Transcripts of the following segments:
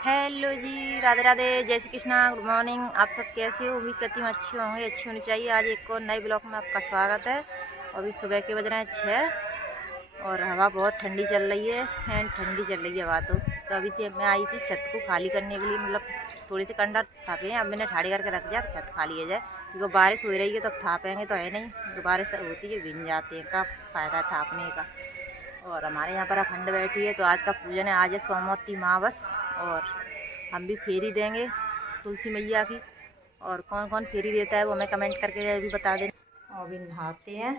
Hello जी, राधे राधे, जय Shri Krishna, good morning. आप सब कैसे हो? उम्मीद करती हूँ अच्छे होंगे, अच्छी होनी चाहिए। आज एक और नए ब्लॉग में आपका स्वागत है। अभी सुबह के बज रहे हैं 6 और हवा बहुत ठंडी चल रही है। ठंडी चल रही है हवा तो अभी मैं आई थी छत को खाली करने के लिए, मतलब थोड़ी सी कंडा थापे हैं। अब मैंने ठाड़ी करके रख दिया तो छत खाली है जाए, क्योंकि बारिश हो रही है तो थापेंगे तो है नहीं, जो बारिश होती है भिन जाते हैं। का फ़ायदा है थापने का। और हमारे यहाँ पर अखंड बैठी है तो आज का पूजन है। आज है सोमवती मावस और हम भी फेरी देंगे तुलसी मैया की। और कौन कौन फेरी देता है वो हमें कमेंट करके भी बता दें। और अभी नहाते हैं,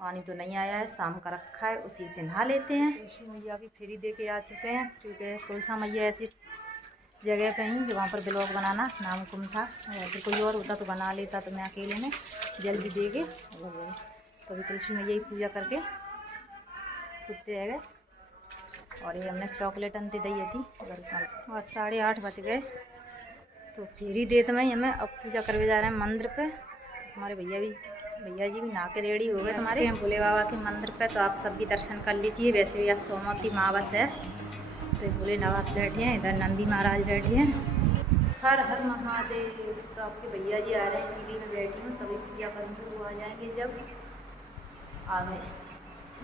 पानी तो नहीं आया है, शाम का रखा है, उसी से नहा लेते हैं। तुलसी मैया की फेरी दे के आ चुके हैं, क्योंकि तुलसा मैया ऐसी जगह पे ही कि वहाँ पर ब्लॉग बनाना नामुमकिन था। अगर कोई और होता तो बना लेता, तो मैं अकेले ने जल्दी दे के तो अभी तुलसी मैया की पूजा करके सुते है गए। और ये हमने चॉकलेट अंते दी थी घर पर। और 8:30 बज गए तो फेरी दे तो मैं हमें अब पूजा करवे जा रहे हैं मंदिर पे। तो हमारे भैया जी भी नहा के रेडी हो गए हमारे भोले बाबा के मंदिर पे। तो आप सब भी दर्शन कर लीजिए। वैसे भी आज सोमवती मावस है तो भोले बाबा बैठे हैं, इधर नंदी महाराज बैठे हैं। हर हर महादेव। तो आपके भैया जी आ रहे हैं, इसीलिए मैं बैठी हूँ, तभी पूजा करूँगी। वो आ जाएंगे जब आ गए।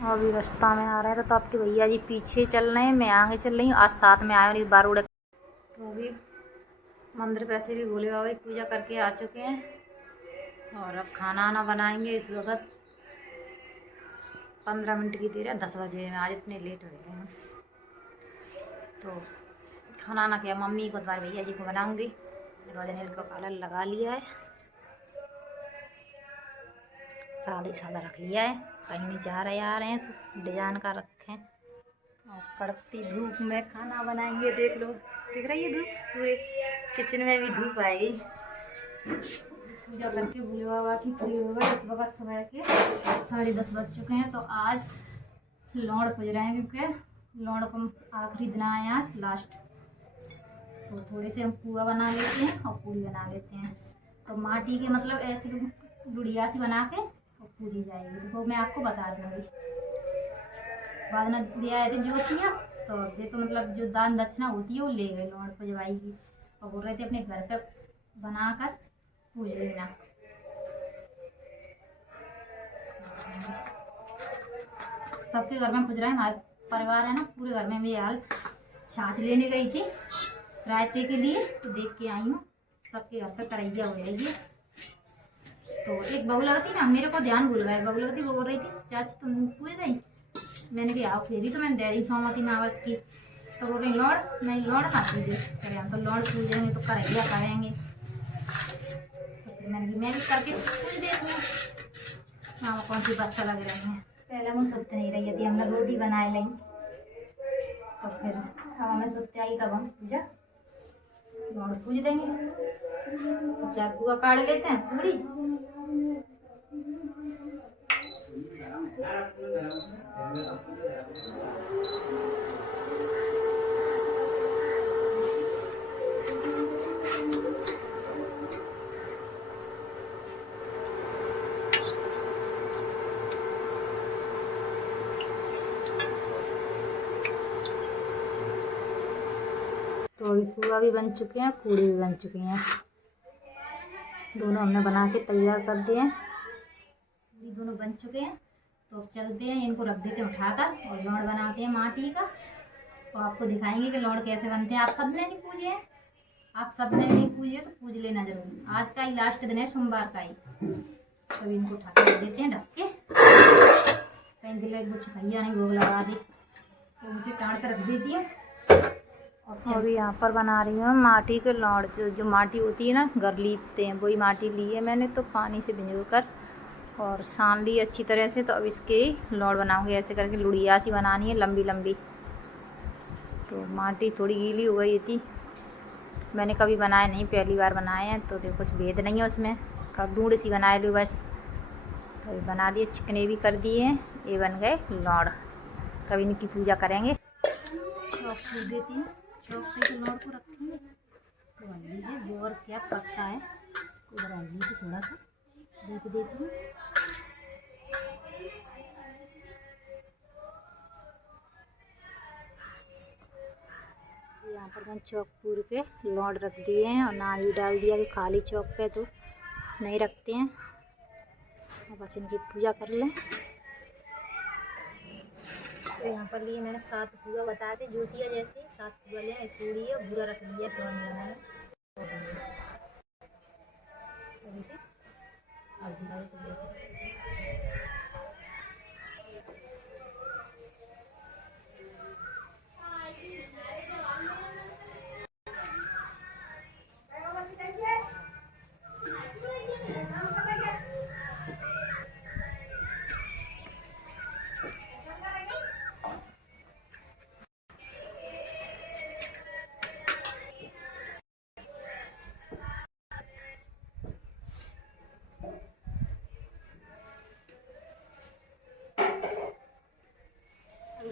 अभी रास्ता में आ रहे हैं तो आपके भैया जी पीछे चल रहे हैं, मैं आगे चल रही हूँ। आज साथ में आए और इस बार उड़े। तो अभी मंदिर पे से भी भोले बाबा की पूजा करके आ चुके हैं और अब खाना आना बनाएंगे। इस वक्त 15 मिनट की देर है, 10 बजे में। आज इतने लेट हो गए हैं तो खाना आना क्या मम्मी को, तुम्हारे भैया जी को बनाऊँगी। रोजनेल को कलर लगा लिया है, सादा रख लिया है, कहीं नहीं जा रहे आ रहे हैं, डिजाइन का रखें। और कड़कती धूप में खाना बनाएंगे। देख लो, दिख रही है धूप, पूरे किचन में भी धूप आएगी। पूजा करके भोले बाबा की फ्री हो गए। इस वक्त सुबह के 10:30 बज चुके हैं। तो आज लौंड पूज रहे हैं, क्योंकि लौंड को आखिरी दिन आए आज लास्ट। तो थोड़े से हम पुआ बना लेते हैं और पूड़ी बना लेते हैं। तो माटी के मतलब ऐसे गुड़िया सी बना के और पूजी जाएगी, तो वो मैं आपको बता दूँगी। बाद में ले आए थे ज्योतियाँ, तो ये तो मतलब जो दान दक्षिणा होती है वो ले गए लौंड पुजवाई की। और बोल रहे थे अपने घर पे बनाकर पूज लेना। सबके घर में पूज रहे हैं, हमारे परिवार है ना, पूरे घर में। मैं हाल छाछ लेने गई थी रायते के लिए, तो देख के आई हूँ सबके घर पे करैया हो जाएगी। तो एक बहू लगती ना, मेरे को ध्यान भूल गए, बहू लगती वो बोल रही थी चाची तुम पूज गई। मैंने कहा आओ फेरी तो मैंने दे दी सोमवती मावस की। तो बोल रही लौड़, मैं लौड़ ना पूजे। कह रहे हम तो लौड़ पूजेंगे तो करैया करेंगे। तो फिर मैंने मैं भी करके पूज देती हूँ। मामा कौन सी बस्ता लग रही है। पहले मैं सुनते नहीं रही थी, हमने रोटी बनाए ली। तो फिर अब हमें सुनते आई, तब हम पूजा लौड़ पूज देंगे। तो 4 पुआ काट लेते हैं पूरी। तो अभी पुआ भी बन चुके हैं, पूड़ी भी बन चुकी हैं, दोनों हमने बना के तैयार कर दिए हैं। ये दोनों बन चुके हैं तो अब चलते हैं, इनको रख देते हैं उठाकर और लौंड बनाते हैं माटी का। और आपको दिखाएंगे कि लौंड कैसे बनते हैं। आप सब ने नहीं पूजे हैं, आप सब ने नहीं पूजे तो पूज लेना जरूर। आज का ही लास्ट दिन है, सोमवार का ही। तभी इनको उठा के रख देते हैं ढक के, कहीं दिल एक भैया नहीं भोग लगा दी तो मुझे टाड़ कर रख देती है। और यहाँ पर बना रही हूँ माटी के लौंड। जो माटी होती है ना, घर लीपते हैं, वही माटी ली है मैंने। तो पानी से भिगो कर और सान ली अच्छी तरह से। तो अब इसके लौंड बनाऊंगी, ऐसे करके लुड़िया सी बनानी है, लंबी लंबी। तो माटी थोड़ी गीली हो गई थी, मैंने कभी बनाए नहीं, पहली बार बनाए हैं। तो देखो कुछ भेद नहीं है उसमें, कब दूड़ सी बनाए लो बस। तो ये बना दिए, चिकने भी कर दिए हैं, ये बन गए लौंड। कभी इनकी पूजा करेंगे। चौक पूज देती हूँ, चौक पे तो लौंड को रखेंगे। तो मान लीजिए गोबर क्या पकता है, उधर आ लीजिए थोड़ा सा देख देती हूँ। यहाँ अपन चौक पूर के लौंड रख दिए हैं और नाम भी डाल दिया कि खाली चौक पे तो नहीं रखते हैं। अब बस इनकी पूजा कर लें। तो यहाँ पर लिए मैंने 7 पूरा बताए थे जोशिया जैसे 7 पूरा लिया, एक पूरी है भूरा रख लिया तो मैंने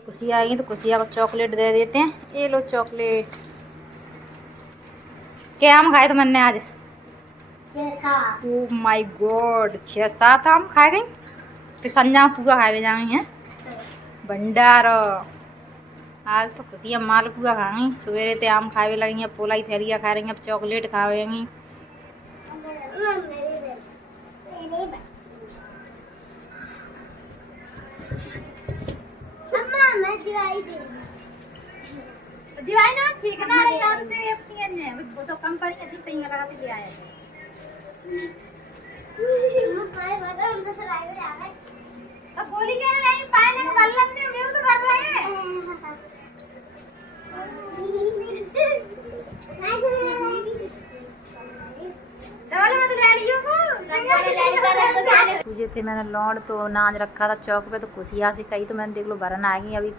कुसिया आई तो कुसिया को चॉकलेट दे देते हैं। ये लो चॉकलेट। क्या आम खाए तो मैंने आज? 6-7। ओह माय गॉड 6-7 आम खाए गई। फिर संजा पूरा खाए जाएंगे हैं भंडार। आज तो कुसिया माल पूरा खाएंगी। सवेरे ते आम खाए लगेंगे, अब पोला ही थैलिया खा रही हैं, अब चॉकलेट खाएंगी। दिवाई ना छीकना काम से एक सीएन ने वो तो कंपनी अधिक तई लगा के ले आया है। अब गोली क्या नहीं पाने बल्लन ने व्यू तो कर रहे हैं। दवाई मत ले लियो को पूजे थे मैंने लौंड तो नाच रखा था चौक पे तो कुसिया से कही तो मैंने देख लो भरन आ गई। अभी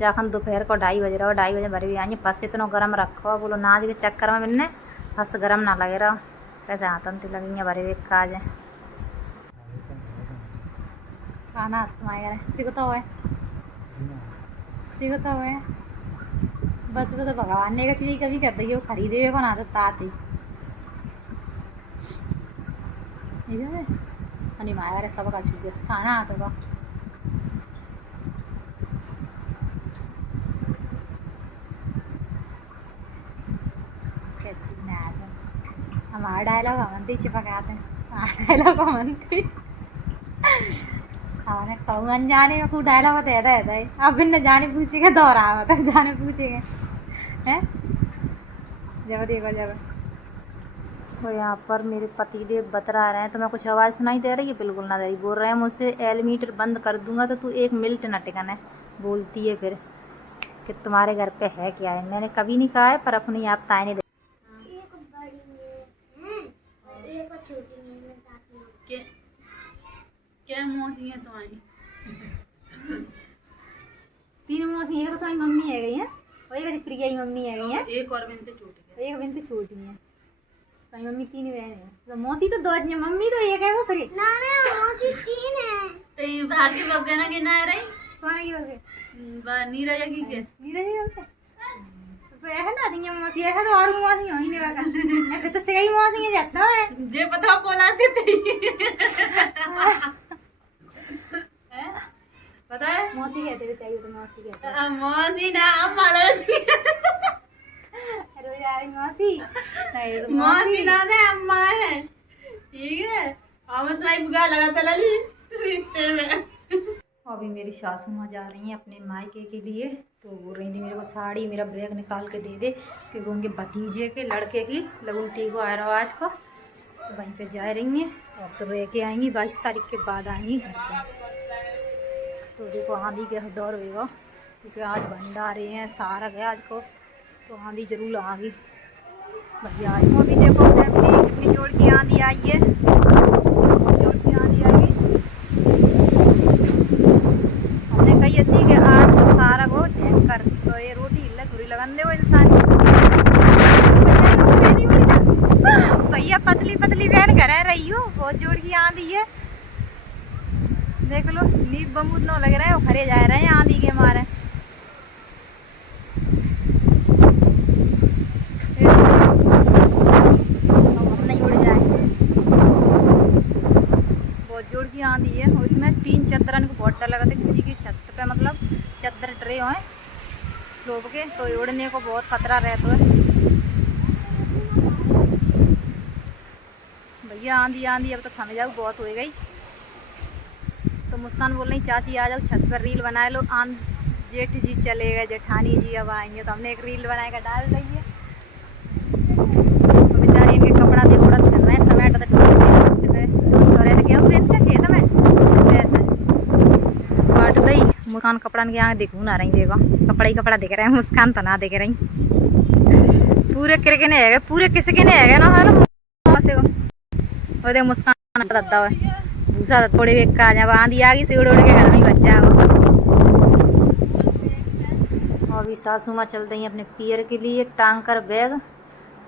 जाखन दोपहर को 2:30 बज रहा हो, 2:30 बजे भर भी आई। फंस इतना गर्म रखो बोलो नाच के चक्कर में मैंने फंस गर्म ना लगे रहा कैसे हाथन तो लगेंगे भरे हुए काज है खाना तुम्हारे सीखता हुआ है सीखता हुआ है बस वो तो भगवान ने का चीज़ कभी कहते कि वो खरीदे को ना तो ताते नहीं माया सब का छू गया खाना हाथों का। हमारा डायलॉग हमनते चिपकाते हैं डायलॉग हमनते हमारे कहूँ अनजाने में कोई डायलॉग तो ऐसा है अब न जाने पूछेगा दोहरा होता जाने पूछेगा हैं जब देखो जब वो यहाँ पर मेरे पतिदेव बतरा रहे हैं तो मैं कुछ आवाज़ सुनाई दे रही है बिल्कुल ना दे रही। बोल रहे हैं मुझसे एलमीटर बंद कर दूंगा तो तू 1 मिनट न टिकना है। बोलती है फिर कि तुम्हारे घर पे है क्या है। मैंने कभी नहीं कहा है पर अपनी आप ताए नहीं क्या मौसी है तुम्हारी? 3 मौसी है तो तुम्हारी मम्मी है गई है और एक प्रिया की मम्मी है गई है एक और बिनते छोटी है एक बिनते छोटी है। तुम्हारी मम्मी 3 बहन है तो मौसी तो 2 है मम्मी तो एक है वो फिर ना ना मौसी 3 है तो ये बाहर के बगना के ना रही कौन की होगे नीरज की के नीरज होगे तो है ना दिया मौसी है तो और मौसी हो ही नहीं लगा फिर तो सही मौसी है जाता है जे पता कोलाते थे पता है मौसी कहते थे चाहिए तो मौसी कहते मौसी ना अम्मा लगी अरे यार मौसी नहीं मौसी ना दे अम्मा है ठीक है हमें तो एक बुरा लगाता लली रिश्ते में। अभी मेरी सासू माँ जा रही हैं अपने मायके के लिए तो बोल रही थी मेरे को साड़ी मेरा बैग निकाल के दे दे क्योंकि उनके भतीजे के लड़के की लगुलटी को आ रहा आज को तो वहीं पे जा रही हैं और तो रह के आएंगी 22 तारीख के बाद आएंगी घर पे। तो देखो आंधी के डर होगा क्योंकि आज भंडारे हैं सारा गया आज को तो आंधी जरूर आ गई भैया। अभी देखो फैमिली कितनी जोर की आंधी आई है जोर की आंधी आई हमने कही थी कि आज सारा को ढक कर तो ये रोटी हिल थोड़ी लगन दे वो इंसान भैया पतली पतली बहन घर है रही हो बहुत जोर की आंधी है देख लो नींद बमूद न लग रहा है वो खड़े जा रहे हैं आंधी के मारे। नहीं उड़ जाए बहुत जोर की आंधी है और इसमें 3 चद्दरन को बहुत डर लगा था किसी की छत पे मतलब चद्दर ट्रे हो छोप के, तो उड़ने को बहुत खतरा रहता है। भैया आंधी आंधी अब तो थम जाओ, बहुत हो गई। तो मुस्कान बोल रही चाची आ जाओ छत पर रील बनाए लो। जेठ जी चले गए, जेठानी जी अब आएंगे, तो हमने एक रील बनाए कर डाल दी है। तो बेचारी इनके कपड़ा दे उड़द कर रहे हैं, समेट तो क्या खेत में काट दी। मुस्कान कपड़ा के यहाँ देखू ना रही, देखो कपड़ा ही कपड़ा दिख रहे हैं, मुस्कान तो ना दिख रही। पूरे किरके ने है, पूरे किसके ने है ना हर से को। और देख मुस्कान रद्दा है भूसा थोड़े वेग का आ जाए, आंधी आ गई से उड़ उड़ के घर में बच जाओ। और अभी सासू माँ चल रही हैं अपने पियर के लिए टांग कर बैग,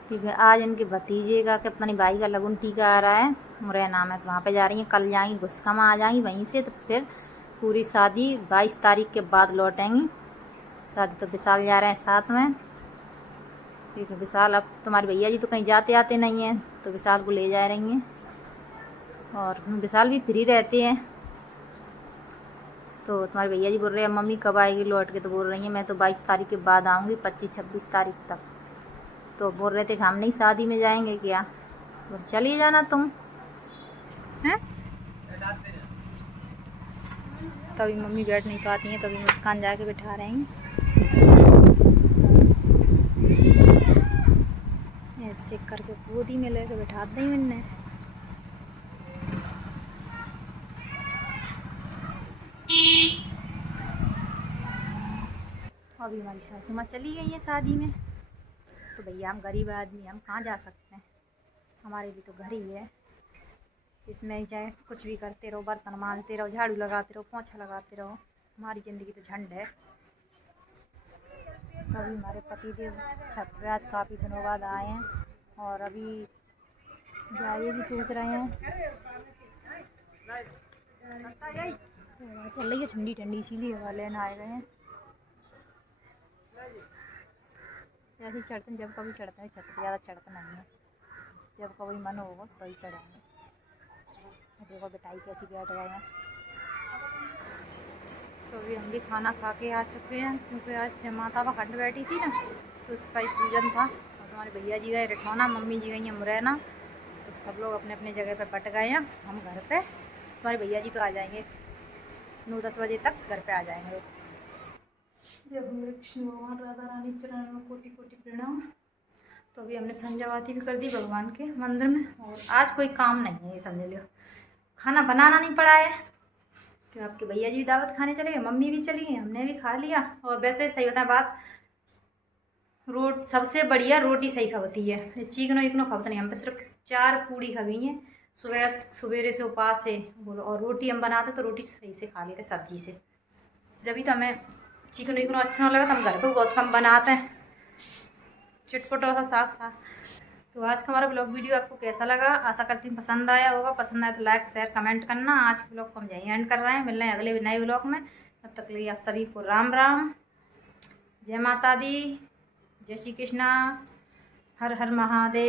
ठीक है। आज इनके भतीजे का कि अपनी भाई का लगुन टीका आ रहा है, मुरैना में, तो वहाँ पे जा रही हैं। कल जाएंगी घुसका में, आ जाएंगी वहीं से, तो फिर पूरी शादी 22 तारीख के बाद लौटेंगी। शादी तो विशाल जा रहे हैं साथ में, ठीक है। विशाल अब तुम्हारे भैया जी तो कहीं जाते आते नहीं हैं, तो विशाल को ले जा रही हैं। और विशाल भी फ्री रहते हैं। तो तुम्हारे भैया जी बोल रहे हैं मम्मी कब आएगी लौट के, तो बोल रही हैं मैं तो 22 तारीख के बाद आऊँगी, 25-26 तारीख तक। तो बोल रहे थे कि हम नहीं शादी में जाएंगे क्या, तो चलिए जाना तुम हैं। तभी मम्मी बैठ नहीं पाती हैं, तभी मुस्कान जाके बैठा रहे हैं। ऐसे करके गोदी में लेके बैठा दी मैंने। अभी हमारी सासू माँ चली गई है शादी में, तो भैया हम गरीब आदमी हम कहाँ जा सकते हैं, हमारे भी तो घर ही है। इसमें ही चाहे कुछ भी करते रहो, बर्तन मांजते रहो, झाड़ू लगाते रहो, पोछा लगाते रहो, हमारी ज़िंदगी तो झंड है। तो अभी हमारे पति देव छत पे आज काफ़ी दिनों बाद आए हैं, और अभी जाए भी सोच रहे हैं। चल रही है ठंडी ठंडी, इसीलिए हवा लेने आए गए हैं। ऐसे चढ़ते हैं, जब कभी चढ़ते हैं छत पर, ज़्यादा चढ़ते नहीं है, जब कभी मन होगा तो ही चढ़ेंगे। देखो बेटाई कैसी बैठ गए हैं। तो अभी हम भी खाना खा के आ चुके हैं, क्योंकि आज माता का खंड बैठी थी ना, तो उसका ही पूजन था। और तुम्हारे भैया जी गए रिठौना, मम्मी जी गई हैं मुरैना, तो सब लोग अपने अपने जगह पे बट गए हैं। हम घर पे, तुम्हारे भैया जी तो आ जाएंगे 9-10 बजे तक घर पे आ जाएंगे। जब हमारे कृष्ण भगवान राधा रानी चरण में कोटि कोटि प्रणाम। तो अभी हमने संध्यावाती भी कर दी भगवान के मंदिर में, और आज कोई काम नहीं है, ये समझ लो। खाना बनाना नहीं पड़ा है, तो आपके भैया जी भी दावत खाने चले गए, मम्मी भी चली गई, हमने भी खा लिया। और वैसे सही बताएं बात, सबसे बढ़िया रोटी सही खबती है, चिकनो इकनो खबता नहीं। हम पे सिर्फ 4 पूड़ी खबी हैं सवेरे से उपास से बोलो, और रोटी हम बनाते तो रोटी सही से खा लेते सब्जी से। जब भी तो हमें चिकन विकन अच्छा नहीं लगा, तो हम घर पे बहुत कम बनाते हैं, चिटपट सा साग। तो आज का हमारा ब्लॉग वीडियो आपको कैसा लगा, आशा करती हूँ पसंद आया होगा। पसंद आया तो लाइक शेयर कमेंट करना। आज के ब्लॉग को हम यहीं एंड कर रहे हैं, मिल रहे हैं अगले नए ब्लॉग में। तब तक के लिए आप सभी को राम राम, जय माता दी, जय श्री कृष्णा, हर हर महादेव।